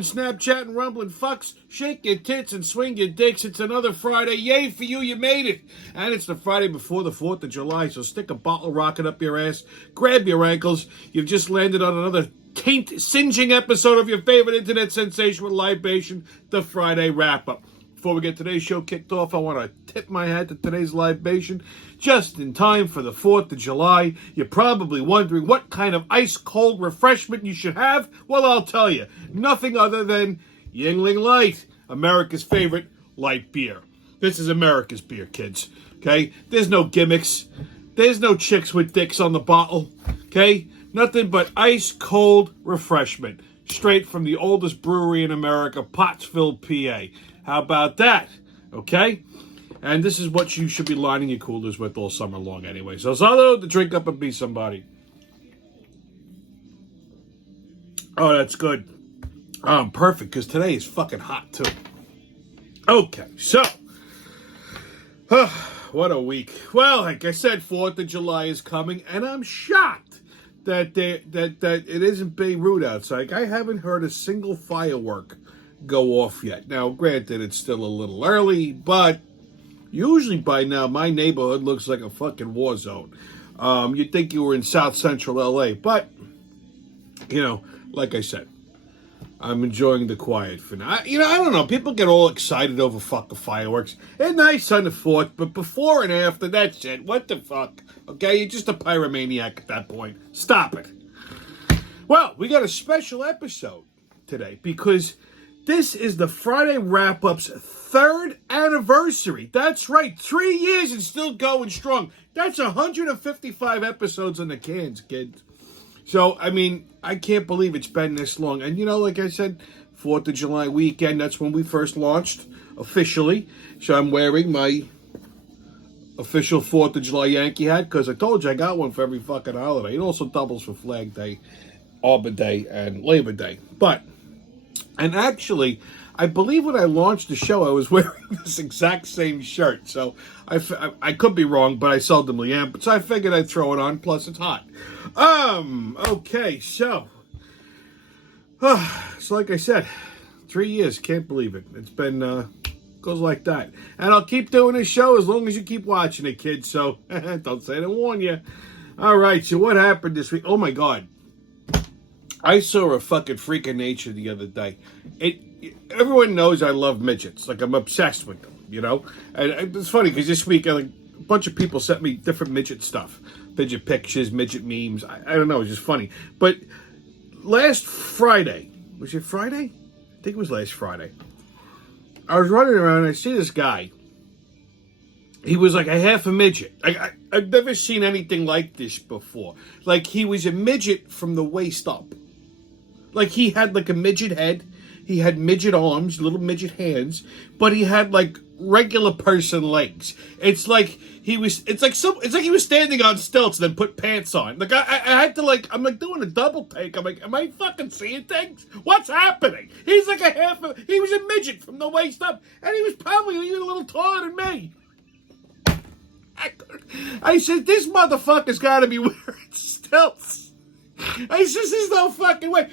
and Snapchat and rumbling fucks. Shake your tits and swing your dicks. It's another Friday. Yay for you, you made it. And it's the Friday before the 4th of July, so stick a bottle rocket up your ass. Grab your ankles. You've just landed on another taint-singeing episode of your favorite internet sensation with Libation, the Friday wrap-up. Before we get today's show kicked off, I want to tip my hat to today's libation. Just in time for the 4th of July, you're probably wondering what kind of ice-cold refreshment you should have. Well, I'll tell you, nothing other than Yingling Light, America's favorite light beer. This is America's beer, kids, okay? There's no gimmicks. There's no chicks with dicks on the bottle, okay? Nothing but ice-cold refreshment, straight from the oldest brewery in America, Pottsville, PA. How about that? Okay? And this is what you should be lining your coolers with all summer long anyway. So salud to drink up and be somebody. Oh, that's good. Perfect, because today is fucking hot, too. Okay, so. What a week. Well, like I said, 4th of July is coming, and I'm shocked that it isn't Beirut outside. I haven't heard a single firework go off yet. Now, granted, it's still a little early, but usually by now, my neighborhood looks like a fucking war zone. You'd think you were in South Central LA, but, you know, like I said, I'm enjoying the quiet for now. I don't know. People get all excited over fucking fireworks. They're nice on the 4th, but before and after, that's it. What the fuck? Okay, you're just a pyromaniac at that point. Stop it. Well, we got a special episode today because this is the Friday Wrap-Up's 3rd anniversary. That's right, 3 years and still going strong. That's 155 episodes in the cans, kids. So, I mean, I can't believe it's been this long. And, like I said, 4th of July weekend, that's when we first launched officially. So I'm wearing my official 4th of July Yankee hat because I told you I got one for every fucking holiday. It also doubles for Flag Day, Arbor Day, and Labor Day. And actually, I believe when I launched the show, I was wearing this exact same shirt. So I could be wrong, but I seldomly am. So I figured I'd throw it on. Plus, it's hot. Okay, so like I said, 3 years. Can't believe it. It's been goes like that. And I'll keep doing this show as long as you keep watching it, kids. So don't say I didn't warn you. All right. So what happened this week? Oh my God. I saw a fucking freak of nature the other day. Everyone knows I love midgets. Like, I'm obsessed with them, And it's funny because this week, a bunch of people sent me different midget stuff. Midget pictures, midget memes. I don't know. It's just funny. But last Friday, was it Friday? I think it was last Friday. I was running around and I see this guy. He was like a half a midget. I've never seen anything like this before. Like, he was a midget from the waist up. Like, he had like a midget head. He had midget arms, little midget hands, but he had like regular person legs. It's like he was standing on stilts and then put pants on. Like I had to I'm like doing a double take. I'm like, am I fucking seeing things? What's happening? He's like he was a midget from the waist up, and he was probably even a little taller than me. I said, this motherfucker's got to be wearing stilts. I said, there's no fucking way.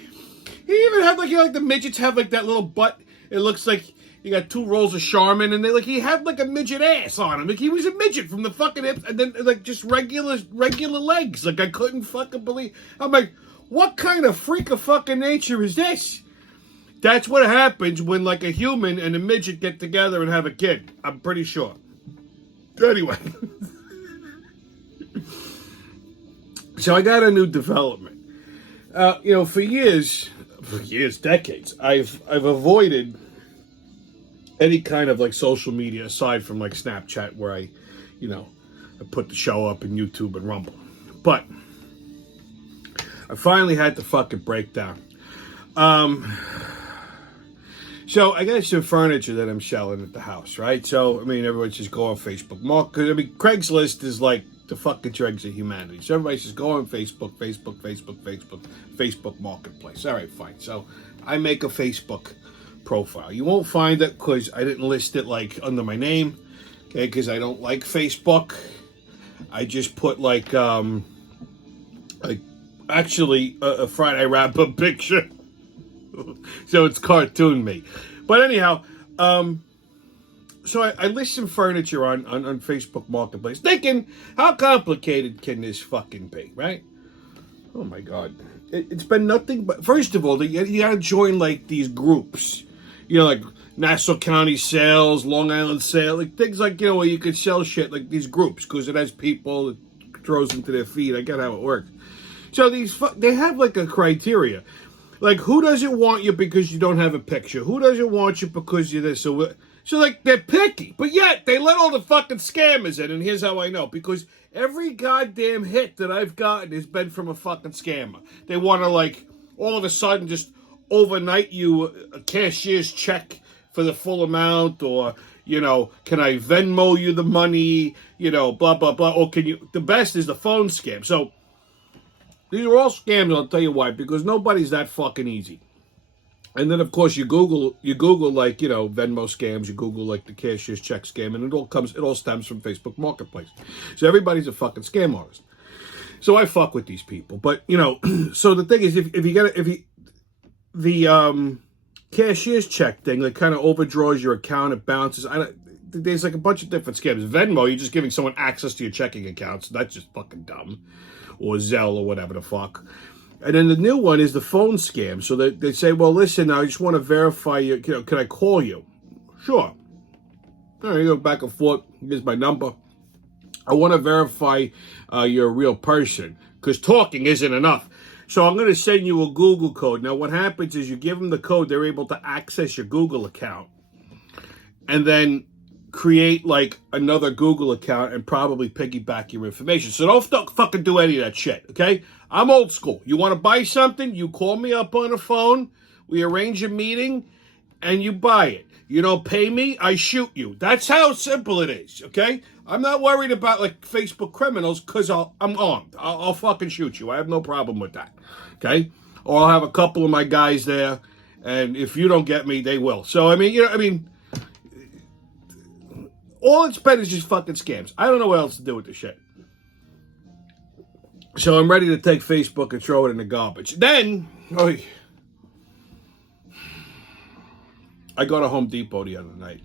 He even had like the midgets have like that little butt. It looks like you got 2 rolls of Charmin, and he had like a midget ass on him. Like, he was a midget from the fucking hips, and then like just regular legs. Like, I couldn't fucking believe. I'm like, what kind of freak of fucking nature is this? That's what happens when like a human and a midget get together and have a kid. I'm pretty sure. Anyway. So I got a new development. For years, decades, I've avoided any kind of like social media aside from like Snapchat, where I put the show up in YouTube and Rumble. But I finally had to fucking break down. So I got some furniture that I'm selling at the house, right? So, I mean, everyone's just go on Facebook. Craigslist is like the fucking dregs of humanity. So everybody just go on Facebook Marketplace. All right, fine. So I make a Facebook profile. You won't find it because I didn't list it like under my name, okay? Because I don't like Facebook. I just put actually a Friday wrap-up picture. So it's cartoon me. But anyhow, so I list some furniture on Facebook Marketplace, thinking, how complicated can this fucking be, right? Oh my God. It's been nothing but, first of all, you gotta join like these groups. You know, like Nassau County Sales, Long Island Sale, like things like, you know, where you could sell shit, like these groups, because it has people, it throws into their feed. I get how it works. So they have like a criteria. Like, who doesn't want you because you don't have a picture? Who doesn't want you because you're this? So like, they're picky. But yet, they let all the fucking scammers in. And here's how I know. Because every goddamn hit that I've gotten has been from a fucking scammer. They want to, like, all of a sudden just overnight you a cashier's check for the full amount. Or, you know, can I Venmo you the money? You know, blah, blah, blah. Or can you... The best is the phone scam. So, these are all scams, I'll tell you why. Because nobody's that fucking easy. And then, of course, you Google like, you know, Venmo scams, you Google like the cashier's check scam, and it all stems from Facebook Marketplace. So everybody's a fucking scam artist. So I fuck with these people. But, you know, so the thing is, the cashier's check thing that kind of overdraws your account, it bounces. There's like a bunch of different scams. Venmo, you're just giving someone access to your checking account, so that's just fucking dumb. Or Zelle or whatever the fuck. And then the new one is the phone scam. So they say, well, listen, I just want to verify you. You know, can I call you? Sure. All right, you go back and forth. Here's my number. I want to verify you're a real person, because talking isn't enough. So I'm going to send you a Google code. Now, what happens is you give them the code. They're able to access your Google account. And then create like another Google account and probably piggyback your information. So don't fucking do any of that shit, okay? I'm old school. You want to buy something, you call me up on the phone, we arrange a meeting, and you buy it. You don't pay me, I shoot you. That's how simple it is, okay? I'm not worried about like Facebook criminals, because I'm armed. I'll fucking shoot you. I have no problem with that, okay? Or I'll have a couple of my guys there, and if you don't get me, they will. So, all it's been is just fucking scams. I don't know what else to do with this shit. So I'm ready to take Facebook and throw it in the garbage. Then, I go to Home Depot the other night.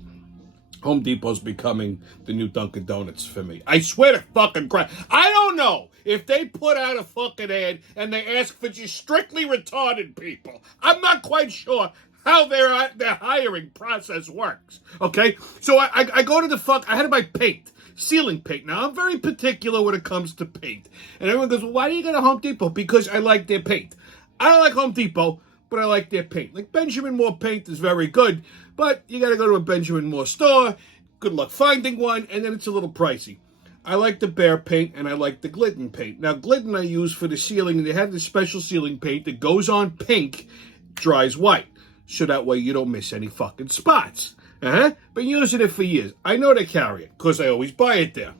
Home Depot's becoming the new Dunkin' Donuts for me. I swear to fucking Christ. I don't know if they put out a fucking ad and they ask for just strictly retarded people. I'm not quite sure how their hiring process works, okay? So I go to I had to buy paint, ceiling paint. Now, I'm very particular when it comes to paint. And everyone goes, well, why do you go to Home Depot? Because I like their paint. I don't like Home Depot, but I like their paint. Like, Benjamin Moore paint is very good, but you got to go to a Benjamin Moore store. Good luck finding one, and then it's a little pricey. I like the Behr paint, and I like the Glidden paint. Now, Glidden I use for the ceiling, and they have this special ceiling paint that goes on pink, dries white. So that way you don't miss any fucking spots. Been using it for years. I know they carry it, because I always buy it there.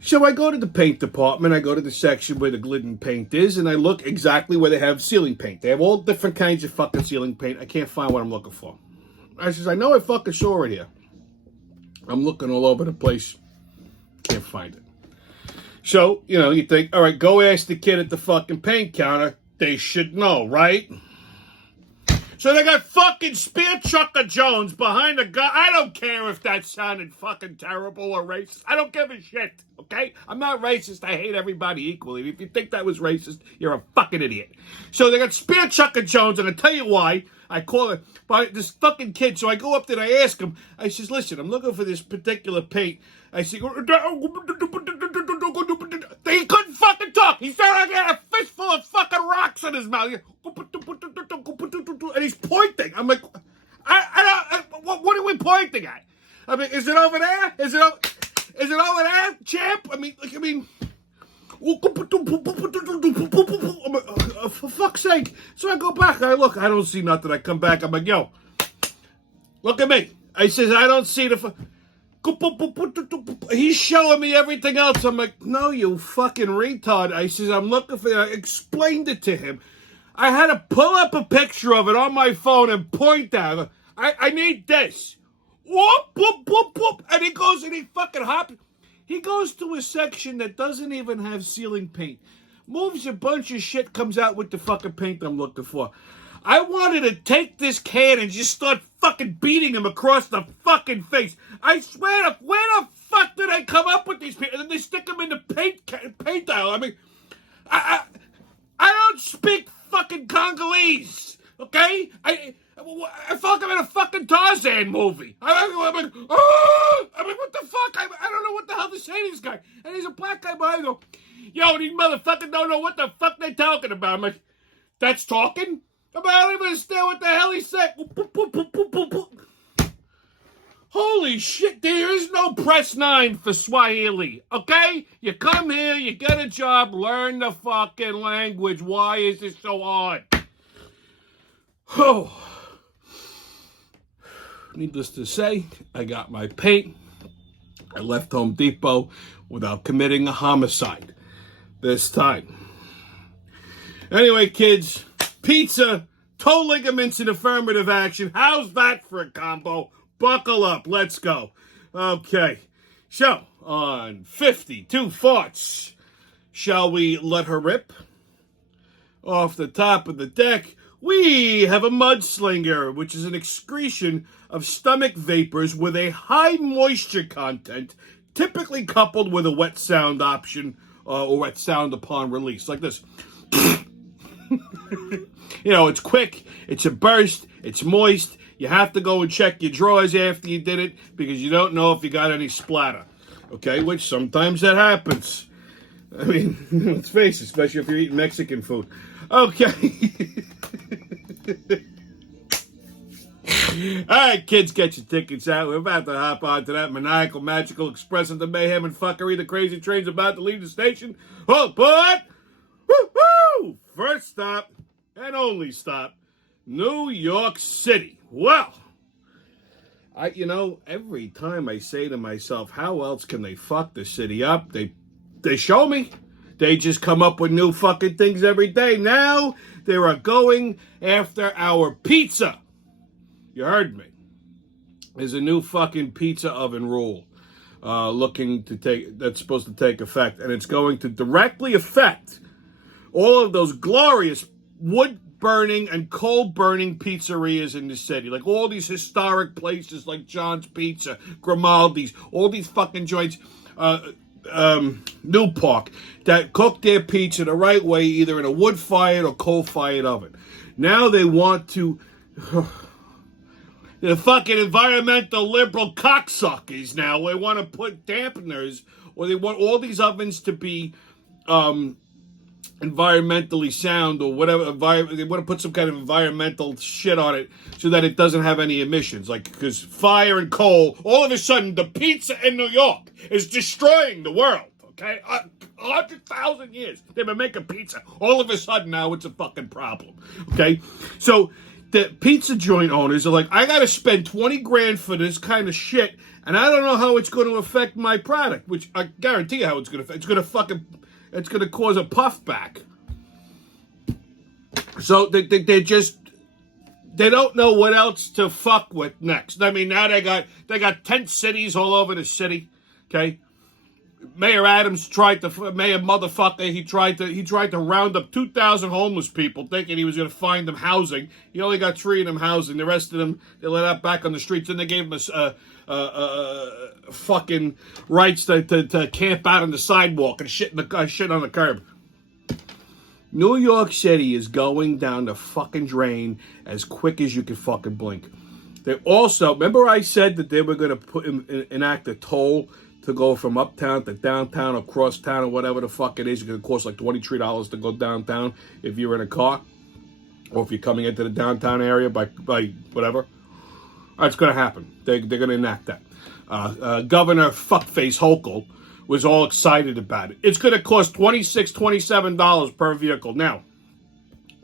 So I go to the paint department, I go to the section where the Glidden paint is, and I look exactly where they have ceiling paint. They have all different kinds of fucking ceiling paint. I can't find what I'm looking for. I says, I know I fucking saw it here. I'm looking all over the place. Can't find it. So, you think, all right, go ask the kid at the fucking paint counter. They should know, right? So they got fucking Spear Chucker Jones behind the gun. I don't care if that sounded fucking terrible or racist. I don't give a shit, okay? I'm not racist. I hate everybody equally. If you think that was racist, you're a fucking idiot. So they got Spear Chucker Jones, and I'll tell you why. I call it by this fucking kid. So I go up there and I ask him. I says, listen, I'm looking for this particular paint. I say, he couldn't fucking talk. He started like a fistful of fucking rocks in his mouth. And he's pointing. I'm like, what are we pointing at? I mean, is it over there? Is it over there, champ? For fuck's sake. So I go back. I look. I don't see nothing. I come back. I'm like, yo, look at me. I says, I don't see the... He's showing me everything else. I'm like, no, you fucking retard. I says, I'm looking for... I explained it to him. I had to pull up a picture of it on my phone and point at it. I need this. Whoop, whoop, whoop, whoop. And he goes and he fucking hops. He goes to a section that doesn't even have ceiling paint. moves a bunch of shit, comes out with the fucking paint I'm looking for. I wanted to take this can and just start fucking beating him across the fucking face. I swear, where the fuck did I come up with these people? And then they stick them in the paint aisle. I mean, I don't speak fucking Congolese, okay? I felt like I'm in a fucking Tarzan movie. I'm like, oh! I mean, what the fuck? I don't know what the hell to say to this guy. And he's a black guy behind me. Yo, these motherfuckers don't know what the fuck they're talking about. I'm like, that's talking? I don't even understand what the hell he said. Holy shit, there is no press 9 for Swahili, okay? You come here, you get a job, learn the fucking language. Why is it so hard? Oh. Needless to say, I got my paint. I left Home Depot without committing a homicide this time. Anyway, kids, pizza, toe ligaments, and affirmative action. How's that for a combo? Buckle up. Let's go. Okay. So, on 52 farts, shall we let her rip? Off the top of the deck, we have a mudslinger, which is an excretion of stomach vapors with a high moisture content, typically coupled with a wet sound option or wet sound upon release, like this. You know, it's quick, it's a burst, it's moist. You have to go and check your drawers after you did it because you don't know if you got any splatter. Okay, which sometimes that happens. I mean, let's face it, especially if you're eating Mexican food. Okay. All right, kids, get your tickets out. We're about to hop onto that maniacal, magical express into mayhem and fuckery. The crazy train's about to leave the station. Oh, but woo-hoo! First stop and only stop, New York City. Well, every time I say to myself, how else can they fuck the city up? They show me. They just come up with new fucking things every day. Now they are going after our pizza. You heard me. There's a new fucking pizza oven rule that's supposed to take effect, and it's going to directly affect all of those glorious wood-burning and coal-burning pizzerias in the city. Like all these historic places like John's Pizza, Grimaldi's, all these fucking joints, New Park, that cook their pizza the right way, either in a wood-fired or coal-fired oven. Now they want to... The fucking environmental liberal cocksuckers now, they want to put dampeners, or they want all these ovens to be environmentally sound or whatever. They want to put some kind of environmental shit on it so that it doesn't have any emissions. Like, because fire and coal, all of a sudden, the pizza in New York is destroying the world. Okay? 100,000 years they've been making pizza. All of a sudden now it's a fucking problem. Okay? So the pizza joint owners are like, I got to spend 20 grand for this kind of shit, and I don't know how it's going to affect my product, which I guarantee you how it's going to affect. It's going to cause a puff back. So they don't know what else to fuck with next. I mean, now they got tent cities all over the city. Okay, Mayor Adams tried to he tried to round up 2,000 homeless people, thinking he was going to find them housing. He only got 3 of them housing. The rest of them they let out back on the streets, and they gave them fucking rights to camp out on the sidewalk and shit on the curb. New York City is going down the fucking drain as quick as you can fucking blink. They also, remember I said that they were going to enact a toll to go from uptown to downtown or cross town or whatever the fuck it is. It's going to cost like $23 to go downtown if you're in a car, or if you're coming into the downtown area by whatever. That's going to happen. They're going to enact that. Governor Fuckface Hochul was all excited about it. It's going to cost $26, $27 per vehicle. Now,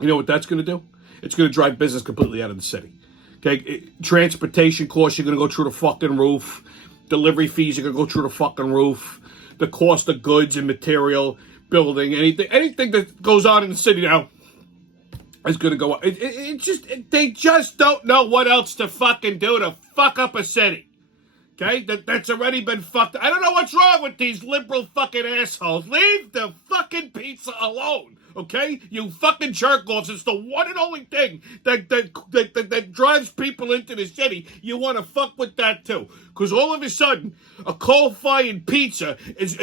you know what that's going to do? It's going to drive business completely out of the city. Okay, transportation costs are going to go through the fucking roof. Delivery fees are going to go through the fucking roof. The cost of goods and material, building, anything that goes on in the city now is going to go up. They just don't know what else to fucking do to fuck up a city. Okay, that's already been fucked. I don't know what's wrong with these liberal fucking assholes. Leave the fucking pizza alone. Okay, you fucking jerk offs. It's the one and only thing that drives people into the city. You want to fuck with that too, because all of a sudden a coal-fired pizza is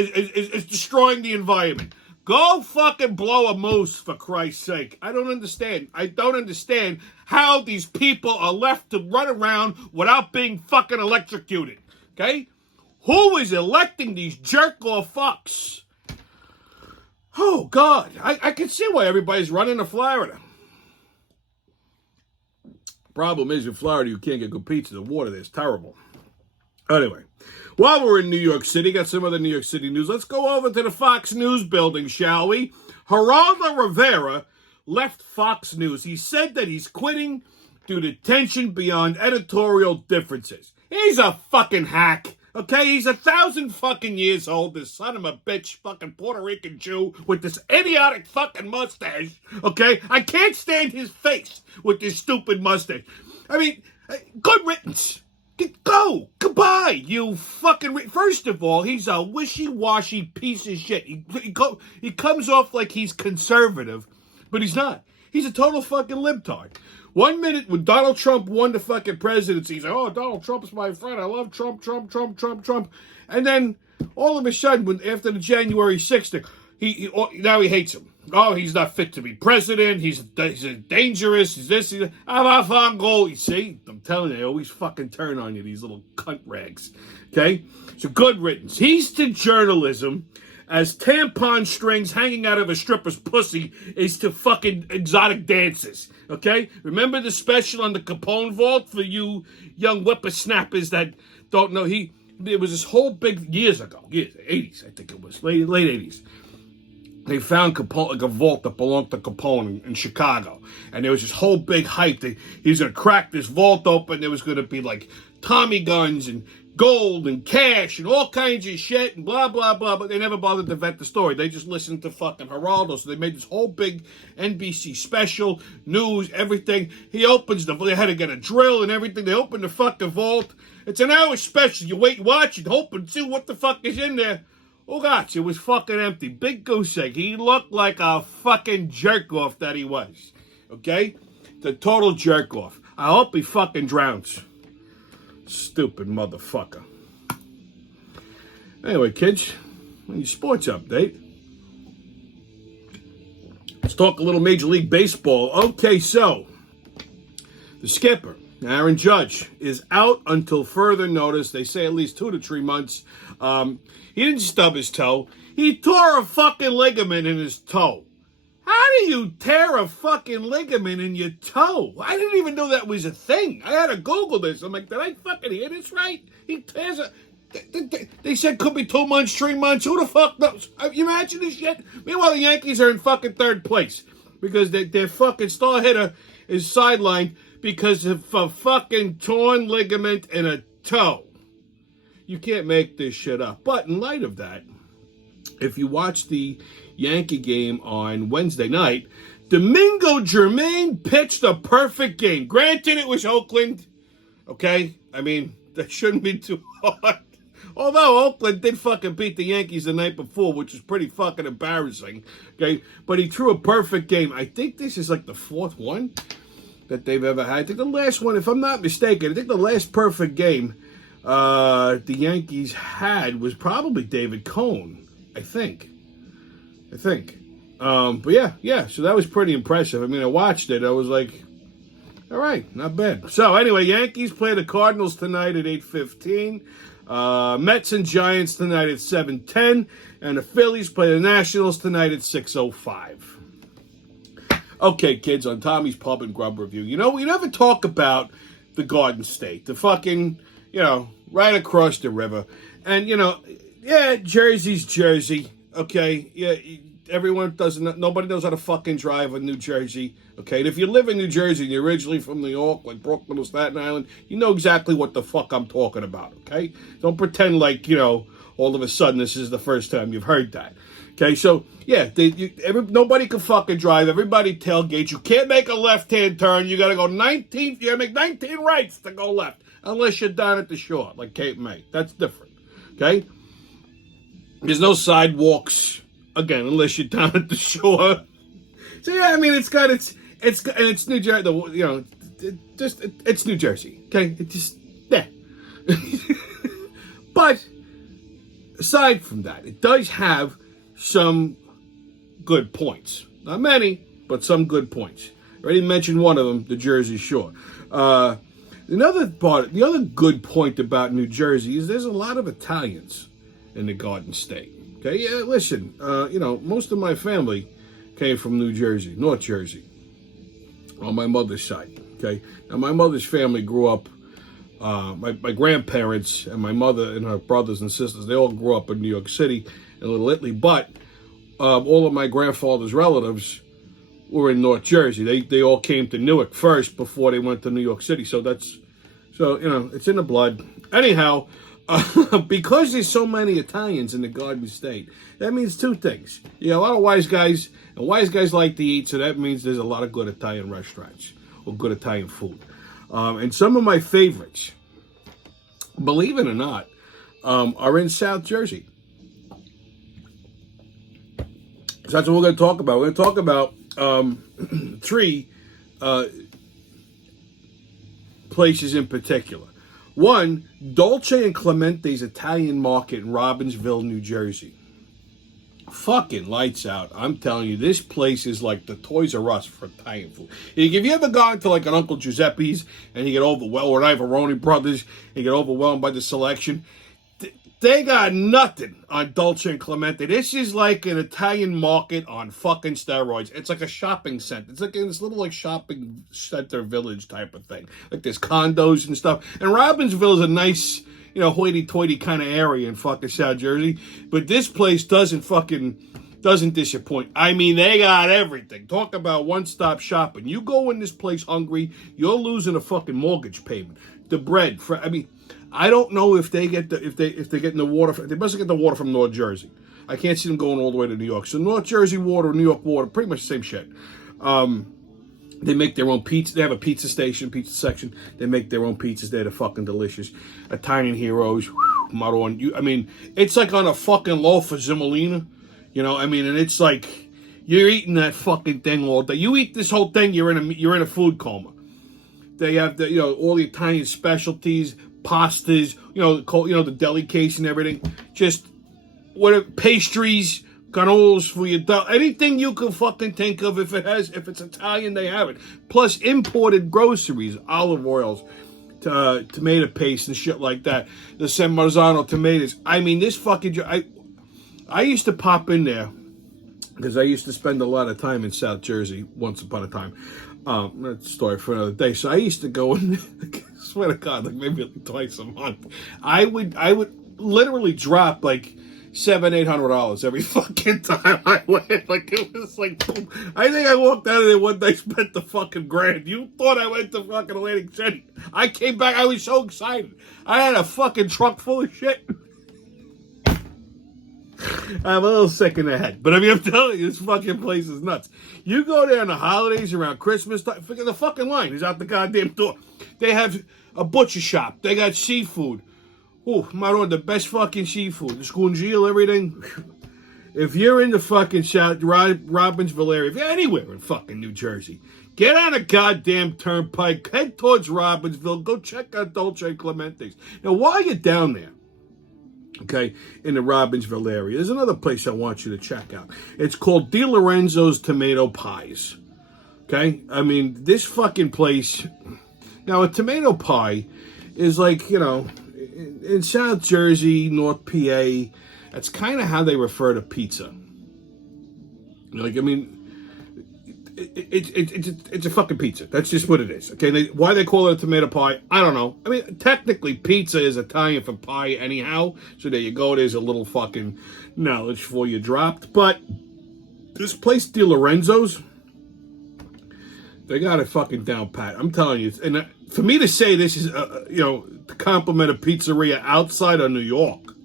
destroying the environment. Go fucking blow a moose, for Christ's sake. I don't understand. I don't understand how these people are left to run around without being fucking electrocuted. Okay? Who is electing these jerk-off fucks? Oh, God. I can see why everybody's running to Florida. Problem is, in Florida, you can't get good pizza. The water there's terrible. Anyway, while we're in New York City, got some other New York City news. Let's go over to the Fox News building, shall we? Geraldo Rivera left Fox News. He said that he's quitting due to tension beyond editorial differences. He's a fucking hack. Okay, he's 1,000 fucking years old, this son of a bitch, fucking Puerto Rican Jew with this idiotic fucking mustache. Okay, I can't stand his face with this stupid mustache. I mean, good riddance. Go! Goodbye, you fucking... First of all, he's a wishy-washy piece of shit. He comes off like he's conservative, but he's not. He's a total fucking libtard. 1 minute when Donald Trump won the fucking presidency, he's like, oh, Donald Trump's my friend. I love Trump. And then all of a sudden, after the January 6th, now he hates him. Oh, he's not fit to be president. He's dangerous. He's this. He's that. You see? I'm telling you, they always fucking turn on you, these little cunt rags. Okay? So good riddance. He's to journalism as tampon strings hanging out of a stripper's pussy is to fucking exotic dances. Okay? Remember the special on the Capone vault for you young whippersnappers that don't know? It was this whole big, years ago, 80s, I think it was, late 80s. They found Capone, like a vault that belonged to Capone in Chicago. And there was this whole big hype that he was going to crack this vault open. There was going to be like Tommy guns and gold and cash and all kinds of shit and blah, blah, blah. But they never bothered to vet the story. They just listened to fucking Geraldo. So they made this whole big NBC special, news, everything. He opens they had to get a drill and everything. They opened the fucking vault. It's an hour special. You wait, watch it, hope and see what the fuck is in there. Oh, gosh, it was fucking empty. Big goose egg. He looked like a fucking jerk-off that he was. Okay? The total jerk-off. I hope he fucking drowns. Stupid motherfucker. Anyway, kids, your sports update. Let's talk a little Major League Baseball. Okay, so the skipper, Aaron Judge, is out until further notice. They say at least 2 to 3 months. He didn't stub his toe. He tore a fucking ligament in his toe. How do you tear a fucking ligament in your toe? I didn't even know that was a thing. I had to Google this. I'm like, did I fucking hear this right? He tears a... They said could be 2 months, 3 months. Who the fuck knows? You imagine this shit? Meanwhile, the Yankees are in fucking third place because their fucking star hitter is sidelined because of a fucking torn ligament in a toe. You can't make this shit up. But in light of that, if you watch the Yankee game on Wednesday night, Domingo Germain pitched a perfect game. Granted, it was Oakland. Okay? I mean, that shouldn't be too hard. Although Oakland did fucking beat the Yankees the night before, which is pretty fucking embarrassing. Okay? But he threw a perfect game. I think this is like the 4th one that they've ever had. I think the last one, if I'm not mistaken, I think the last perfect game the Yankees had was probably David Cone, I think. But yeah, so that was pretty impressive. I mean, I watched it. I was like, all right, not bad. So anyway, Yankees play the Cardinals tonight at 8:15. Mets and Giants tonight at 7:10. And the Phillies play the Nationals tonight at 6:05. Okay, kids, on Tommy's Pub and Grub Review. You know, we never talk about the Garden State. The fucking... right across the river. And, yeah, Jersey's Jersey, okay? Yeah, nobody knows how to fucking drive in New Jersey, okay? And if you live in New Jersey and you're originally from New York, like Brooklyn or Staten Island, you know exactly what the fuck I'm talking about, okay? Don't pretend like, all of a sudden this is the first time you've heard that. Okay, so, yeah, nobody can fucking drive. Everybody tailgates. You can't make a left-hand turn. You got to go 19, you got to make 19 rights to go left. unless you're down at the shore, like Cape May. That's different, okay? There's no sidewalks, again, unless you're down at the shore. So yeah, I mean, it's New Jersey, you know, it's New Jersey, okay? It just, yeah. But aside from that, it does have some good points. Not many, but some good points. I already mentioned one of them, the Jersey Shore. The other good point about New Jersey is there's a lot of Italians in the Garden State. Okay, yeah, listen, you know, most of my family came from New Jersey, North Jersey, on my mother's side. Okay, now my mother's family grew up. My grandparents and my mother and her brothers and sisters, they all grew up in New York City and Little Italy, but all of my grandfather's relatives were in North Jersey. They all came to Newark first before they went to New York City. So you know, it's in the blood. Anyhow, because there's so many Italians in the Garden State, that means two things. You got a lot of wise guys, and wise guys like to eat, so that means there's a lot of good Italian restaurants or good Italian food. And some of my favorites, believe it or not, are in South Jersey. So that's what we're going to talk about. We're going to talk about three places in particular. One, Dolce and Clemente's Italian Market in Robbinsville, New Jersey. Fucking lights out. I'm telling you, this place is like the Toys R Us for Italian food. If you ever gone to like an Uncle Giuseppe's and you get overwhelmed, or an Ivoroni Brothers, and you get overwhelmed by the selection, they got nothing on Dolce and Clemente. This is like an Italian market on fucking steroids. It's like a shopping center. It's like in this little like shopping center village type of thing. Like there's condos and stuff. And Robbinsville is a nice, you know, hoity-toity kind of area in fucking South Jersey. But this place doesn't disappoint. I mean, they got everything. Talk about one-stop shopping. You go in this place hungry, you're losing a fucking mortgage payment. The bread, I don't know if they get they're getting the water. They must get the water from North Jersey. I can't see them going all the way to New York. So North Jersey water, New York water, pretty much the same shit. They make their own pizza. They have a pizza section. They make their own pizzas. They're fucking delicious. Italian heroes, motto on you. I mean, it's like on a fucking loaf of Zimolina. You know, I mean, and it's like you're eating that fucking thing all day. You eat this whole thing, you're in a food coma. They have all the Italian specialties, pastas, the deli case and everything. Just pastries, canolas for your dog. Anything you can fucking think of, if it's Italian, they have it. Plus imported groceries, olive oils, tomato paste and shit like that. The San Marzano tomatoes. I mean, this fucking... I used to pop in there because I used to spend a lot of time in South Jersey once upon a time. That's a story for another day. So I used to go in, I swear to God, like maybe like twice a month. I would literally drop like $700-800 every fucking time I went. Like it was like, boom. I think I walked out of there one day, spent the fucking $1,000. You thought I went to fucking Atlantic City? I came back. I was so excited. I had a fucking truck full of shit. I'm a little sick in the head. But I mean, I'm telling you, this fucking place is nuts. You go there on the holidays, around Christmas time, the fucking line is out the goddamn door. They have a butcher shop. They got seafood. Oh, my, the best fucking seafood. The scungile, everything. If you're in the fucking Robbinsville area, if you're anywhere in fucking New Jersey, get on a goddamn turnpike, head towards Robbinsville, go check out Dolce and Clemente's. Now, while you're down there, okay, in the Robbinsville area, there's another place I want you to check out. It's called Di Lorenzo's Tomato Pies. Okay? I mean, this fucking place... Now, a tomato pie is like, in South Jersey, North PA, that's kind of how they refer to pizza. Like, I mean... It's a fucking pizza. That's just what it is. Okay, why they call it a tomato pie, I don't know. I mean, technically, pizza is Italian for pie anyhow. So there you go. There's a little fucking knowledge for you dropped. But this place, Di Lorenzo's, they got it fucking down pat. I'm telling you. And for me to say this is, to compliment a pizzeria outside of New York,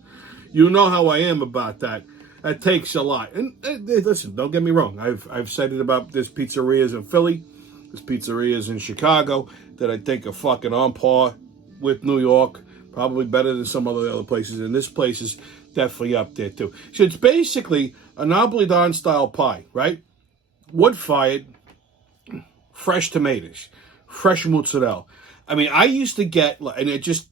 you know how I am about that. That takes a lot. And listen, don't get me wrong. I've said it about this pizzerias in Philly, this pizzerias in Chicago that I think are fucking on par with New York. Probably better than some other places. And this place is definitely up there, too. So it's basically a Napolitan style pie, right? Wood-fired, fresh tomatoes, fresh mozzarella. I mean, I used to get, and it just,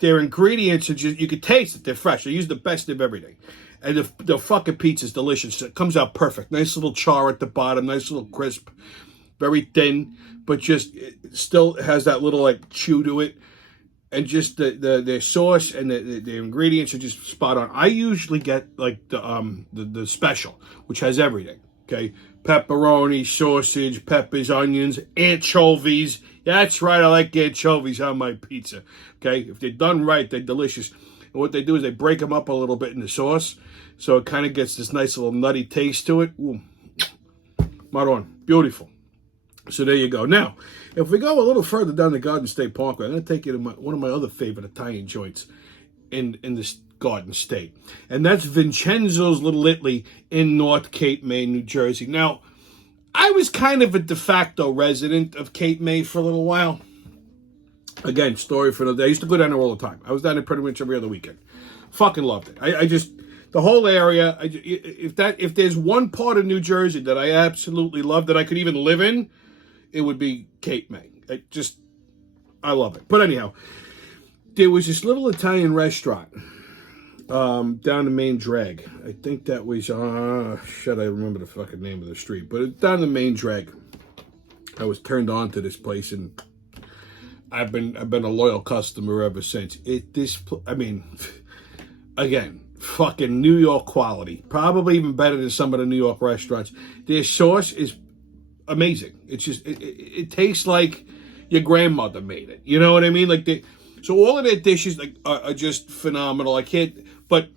their ingredients are just, you could taste it, they're fresh. They use the best of everything. And the fucking pizza's delicious. It comes out perfect. Nice little char at the bottom, nice little crisp, very thin, but just it still has that little like chew to it. And just the sauce and the ingredients are just spot on. I usually get like the special, which has everything. Okay, pepperoni, sausage, peppers, onions, anchovies. That's right, I like anchovies on my pizza. Okay, if they're done right, they're delicious. And what they do is they break them up a little bit in the sauce, so it kind of gets this nice little nutty taste to it. Ooh, Maron, beautiful. So there you go. Now, if we go a little further down the Garden State Parkway, I'm going to take you to one of my other favorite Italian joints in this Garden State. And that's Vincenzo's Little Italy in North Cape May, New Jersey. Now, I was kind of a de facto resident of Cape May for a little while. Again, story for the day. I used to go down there all the time. I was down there pretty much every other weekend. Fucking loved it. I just... The whole area, if there's one part of New Jersey that I absolutely love, that I could even live in, it would be Cape May. I love it. But anyhow, there was this little Italian restaurant down the main drag. I think that was, I remember the fucking name of the street. But it's down the main drag. I was turned on to this place, and I've been a loyal customer ever since. Again, fucking New York quality. Probably even better than some of the New York restaurants. Their sauce is amazing. It's just, it tastes like your grandmother made it. You know what I mean? So all of their dishes are just phenomenal. But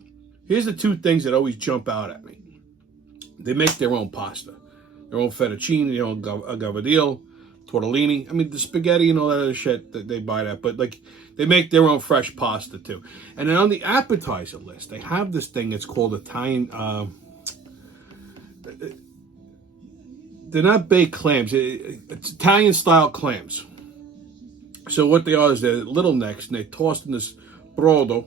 here's the two things that always jump out at me. They make their own pasta. Their own fettuccine, their own gavardino, tortellini. I mean, the spaghetti and all that other shit, that they buy that. But they make their own fresh pasta too. And then on the appetizer list, they have this thing. It's called Italian... they're not baked clams. It's Italian-style clams. So what they are is they're little necks, and they're tossed in this brodo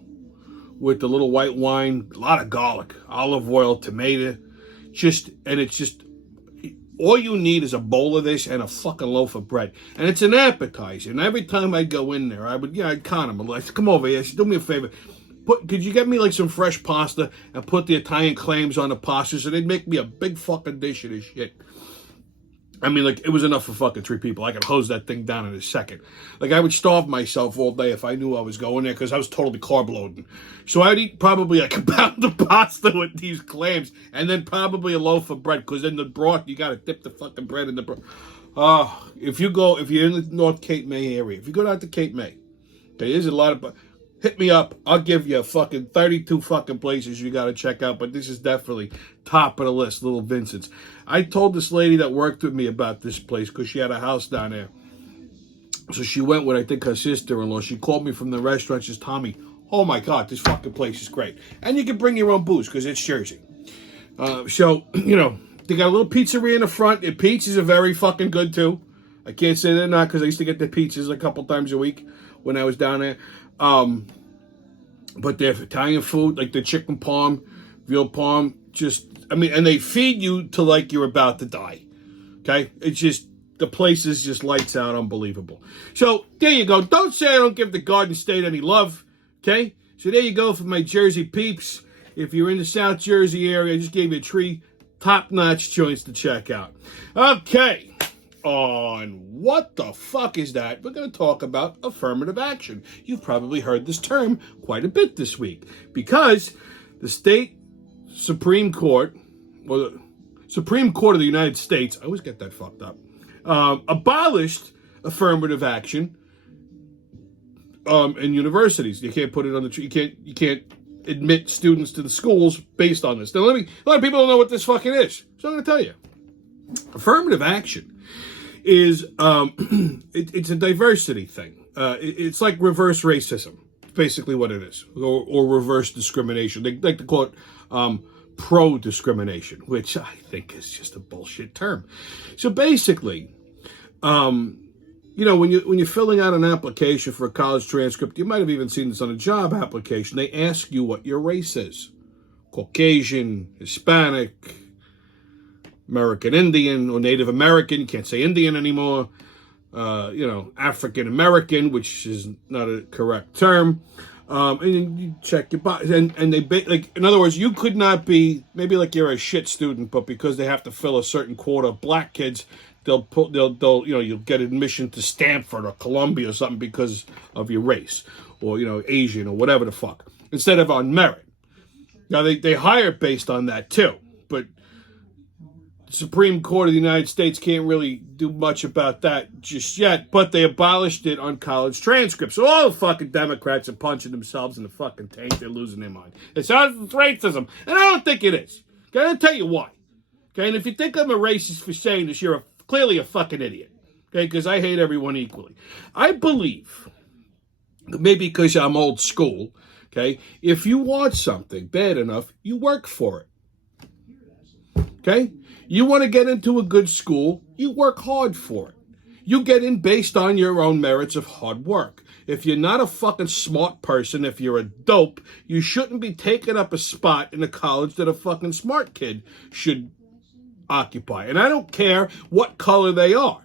with the little white wine, a lot of garlic, olive oil, tomato. It's just, all you need is a bowl of this and a fucking loaf of bread. And it's an appetizer. And every time I go in there, I'd con them. I'd say, come over here. Do me a favor. Could you get me like some fresh pasta and put the Italian clams on the pasta? So they'd make me a big fucking dish of this shit. I mean, it was enough for fucking 3 people. I could hose that thing down in a second. I would starve myself all day if I knew I was going there, because I was totally carb loading. So I'd eat probably like a pound of pasta with these clams, and then probably a loaf of bread, because in the broth, you got to dip the fucking bread in the broth. If you're in the North Cape May area, if you go down to Cape May, there's a lot of... Hit me up. I'll give you fucking 32 fucking places you got to check out. But this is definitely top of the list, Little Vincent's. I told this lady that worked with me about this place because she had a house down there. So she went with, I think, her sister-in-law. She called me from the restaurant. She says, Tommy, oh my God, this fucking place is great. And you can bring your own booze because it's Jersey. So, they got a little pizzeria in the front. Their pizzas are very fucking good too. I can't say they're not, because I used to get their pizzas a couple times a week when I was down there. But their Italian food, like the chicken parm, veal parm, and they feed you till like you're about to die. Okay? It's just, the place is just lights out, unbelievable. So, there you go. Don't say I don't give the Garden State any love. Okay? So there you go for my Jersey peeps. If you're in the South Jersey area, I just gave you 3 top-notch joints to check out. Okay. On What the Fuck Is That? We're going to talk about affirmative action. You've probably heard this term quite a bit this week, because the state Supreme Court, or the Supreme Court of the United States, I always get that fucked up, abolished affirmative action in universities. You can't put it on you can't admit students to the schools based on this. Now, a lot of people don't know what this fucking is, so I'm going to tell you. Affirmative action is it's a diversity thing. It's like reverse racism, basically what it is, or reverse discrimination. They like to call it pro-discrimination, which I think is just a bullshit term. So basically, when you're filling out an application for a college transcript, you might have even seen this on a job application. They ask you what your race is: Caucasian, Hispanic, American Indian, or Native American. You can't say Indian anymore. African American, which is not a correct term. And you check your box, and they in other words, you could not be, maybe like you're a shit student, but because they have to fill a certain quota of black kids, they'll you'll get admission to Stanford or Columbia or something because of your race, or Asian or whatever the fuck, instead of on merit. Now they hire based on that too, but the Supreme Court of the United States can't really do much about that just yet, but they abolished it on college transcripts. So all the fucking Democrats are punching themselves in the fucking tank. They're losing their mind. It's racism, and I don't think it is. Okay, I'll tell you why. Okay, and if you think I'm a racist for saying this, you're clearly a fucking idiot. Okay, because I hate everyone equally. I believe, maybe because I'm old school, okay, if you want something bad enough, you work for it. Okay? You want to get into a good school, you work hard for it. You get in based on your own merits of hard work. If you're not a fucking smart person, if you're a dope, you shouldn't be taking up a spot in a college that a fucking smart kid should occupy. And I don't care what color they are.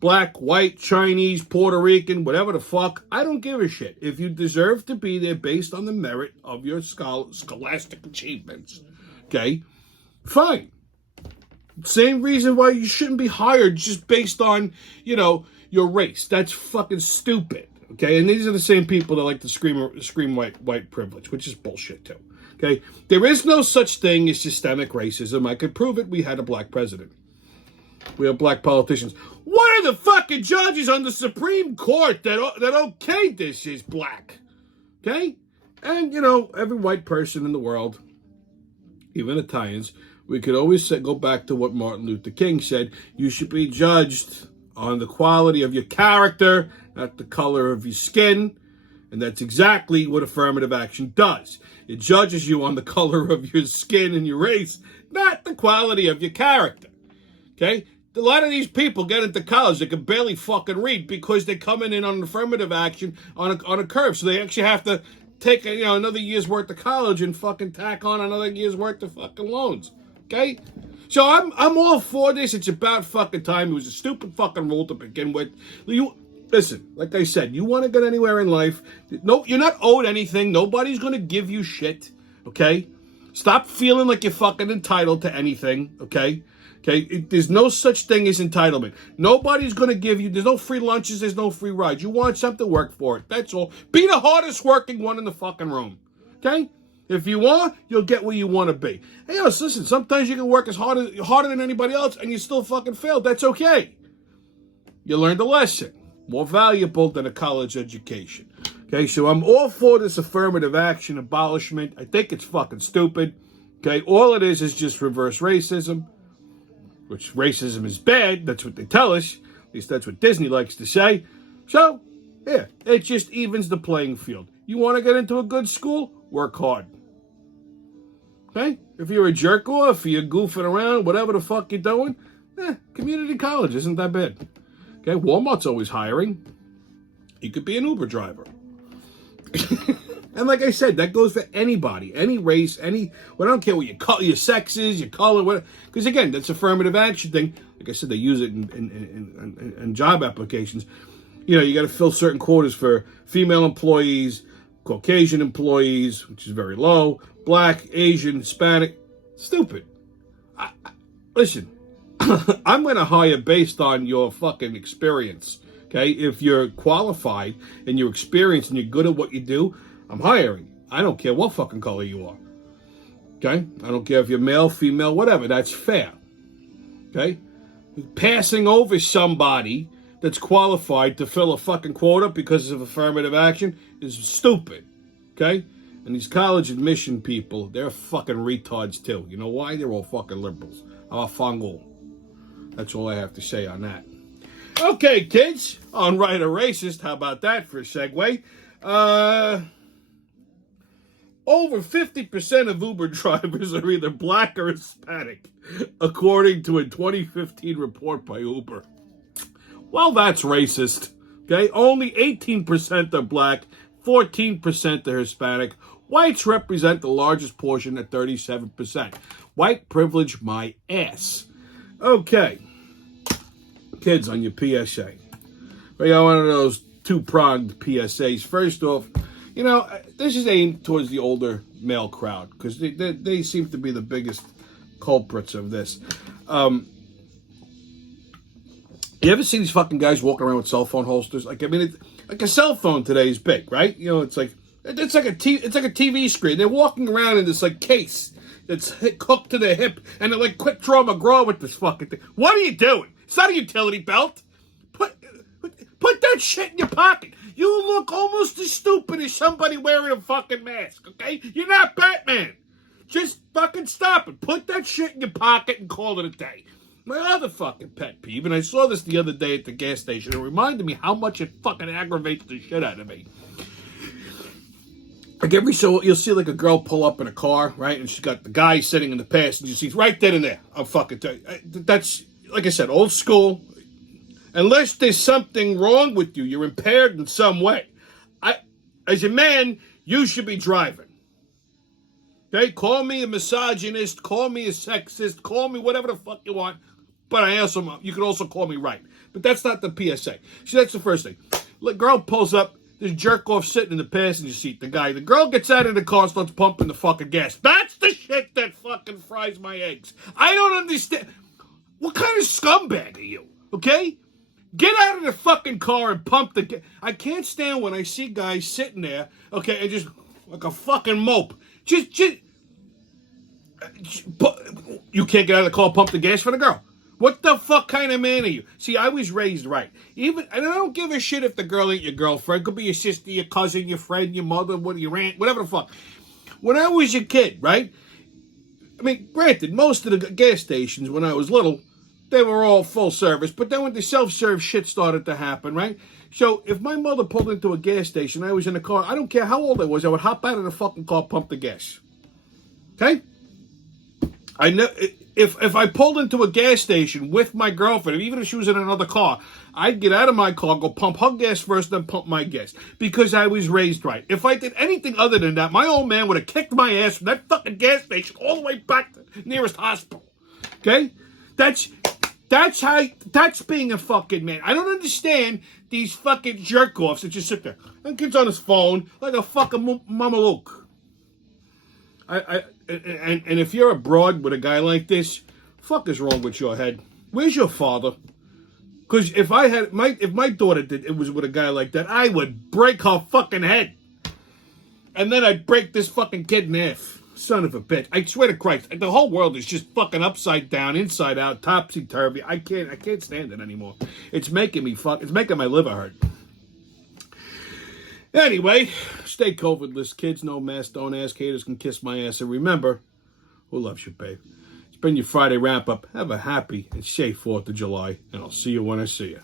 Black, white, Chinese, Puerto Rican, whatever the fuck. I don't give a shit. If you deserve to be there based on the merit of your scholastic achievements, okay, fine. Same reason why you shouldn't be hired just based on, your race. That's fucking stupid, okay? And these are the same people that like to scream white privilege, which is bullshit too, okay? There is no such thing as systemic racism. I could prove it. We had a black president. We have black politicians. One of the fucking judges on the Supreme Court that okayed this is black, okay? And, every white person in the world, even Italians, we could always go back to what Martin Luther King said. You should be judged on the quality of your character, not the color of your skin. And that's exactly what affirmative action does. It judges you on the color of your skin and your race, not the quality of your character. Okay? A lot of these people get into college, they can barely fucking read because they're coming in on affirmative action on a curve. So they actually have to take another year's worth of college and fucking tack on another year's worth of fucking loans. Okay? So I'm all for this. It's about fucking time. It was a stupid fucking rule to begin with. Listen, like I said, you want to get anywhere in life. No, you're not owed anything. Nobody's going to give you shit. Okay? Stop feeling like you're fucking entitled to anything. Okay? Okay? There's no such thing as entitlement. Nobody's going to give you, there's no free lunches, there's no free rides. You want something, work for it. That's all. Be the hardest working one in the fucking room. Okay? If you want, you'll get where you want to be. Hey, listen, sometimes you can work harder than anybody else and you still fucking fail. That's okay. You learned a lesson. More valuable than a college education. Okay, so I'm all for this affirmative action abolishment. I think it's fucking stupid. Okay, all it is just reverse racism, which racism is bad. That's what they tell us. At least that's what Disney likes to say. So, yeah, it just evens the playing field. You want to get into a good school? Work hard. Okay? If you're a jerk off, you're goofing around, whatever the fuck you're doing, community college isn't that bad. Okay? Walmart's always hiring. You could be an Uber driver. And like I said, that goes for anybody, any race, I don't care what your sex is, your color, whatever. Because again, that's affirmative action thing. Like I said, they use it in job applications. You got to fill certain quotas for female employees, Caucasian employees, which is very low, Black, Asian, Hispanic. Stupid. Listen, I'm going to hire based on your fucking experience. Okay? If you're qualified and you're experienced and you're good at what you do, I'm hiring. I don't care what fucking color you are. Okay? I don't care if you're male, female, whatever. That's fair. Okay? Passing over somebody that's qualified to fill a fucking quota because of affirmative action is stupid. Okay? And these college admission people, they're fucking retards too. You know why? They're all fucking liberals. Fungal. That's all I have to say on that. Okay, kids. On Right or Racist. How about that for a segue? Over 50% of Uber drivers are either black or Hispanic, according to a 2015 report by Uber. Well, that's racist. Okay, only 18% are black, 14% are Hispanic. Whites represent the largest portion at 37%. White privilege my ass. Okay, kids, on your PSA. We got one of those two-pronged PSAs. First off, this is aimed towards the older male crowd because they seem to be the biggest culprits of this. You ever see these fucking guys walking around with cell phone holsters? Like a cell phone today is big, right? It's like a TV screen. They're walking around in this like case that's hooked to their hip, and they're like quick draw McGraw with this fucking thing. What are you doing? It's not a utility belt. Put that shit in your pocket. You look almost as stupid as somebody wearing a fucking mask, okay? You're not Batman. Just fucking stop it. Put that shit in your pocket and call it a day. My other fucking pet peeve, and I saw this the other day at the gas station, it reminded me how much it fucking aggravates the shit out of me. Like you'll see like a girl pull up in a car, right? And she's got the guy sitting in the passenger seat right then and there. I'm fucking telling you. That's, like I said, old school. Unless there's something wrong with you, you're impaired in some way. As a man, you should be driving. Okay? Call me a misogynist, call me a sexist, call me whatever the fuck you want. But you can also call me right. But that's not the PSA. See, that's the first thing. The girl pulls up, there's jerk off sitting in the passenger seat, the guy. The girl gets out of the car and starts pumping the fucking gas. That's the shit that fucking fries my eggs. I don't understand. What kind of scumbag are you? Okay? Get out of the fucking car and pump the gas. I can't stand when I see guys sitting there, okay, and just like a fucking mope. You can't get out of the car and pump the gas for the girl. What the fuck kind of man are you? See, I was raised right. And I don't give a shit if the girl ain't your girlfriend. Could be your sister, your cousin, your friend, your mother, your aunt, whatever the fuck. When I was a kid, right? I mean, granted, most of the gas stations when I was little, they were all full service. But then when the self-serve shit started to happen, right? So if my mother pulled into a gas station, I was in the car, I don't care how old I was, I would hop out of the fucking car, pump the gas. Okay? If I pulled into a gas station with my girlfriend, even if she was in another car, I'd get out of my car, go pump her gas first, then pump my gas. Because I was raised right. If I did anything other than that, my old man would have kicked my ass from that fucking gas station all the way back to the nearest hospital. Okay? That's being a fucking man. I don't understand these fucking jerk-offs that just sit there. And kid's on his phone like a fucking Mama Luke. And if you're a broad with a guy like this, fuck is wrong with your head? Where's your father? Because if my daughter did it was with a guy like that, I would break her fucking head. And then I'd break this fucking kid in half. Son of a bitch. I swear to Christ, the whole world is just fucking upside down, inside out, topsy-turvy. I can't stand it anymore. It's making my liver hurt. Anyway, stay COVID-less, kids. No mask, don't ask. Haters can kiss my ass. And remember, who loves you, babe? It's been your Friday wrap-up. Have a happy and safe 4th of July, and I'll see you when I see you.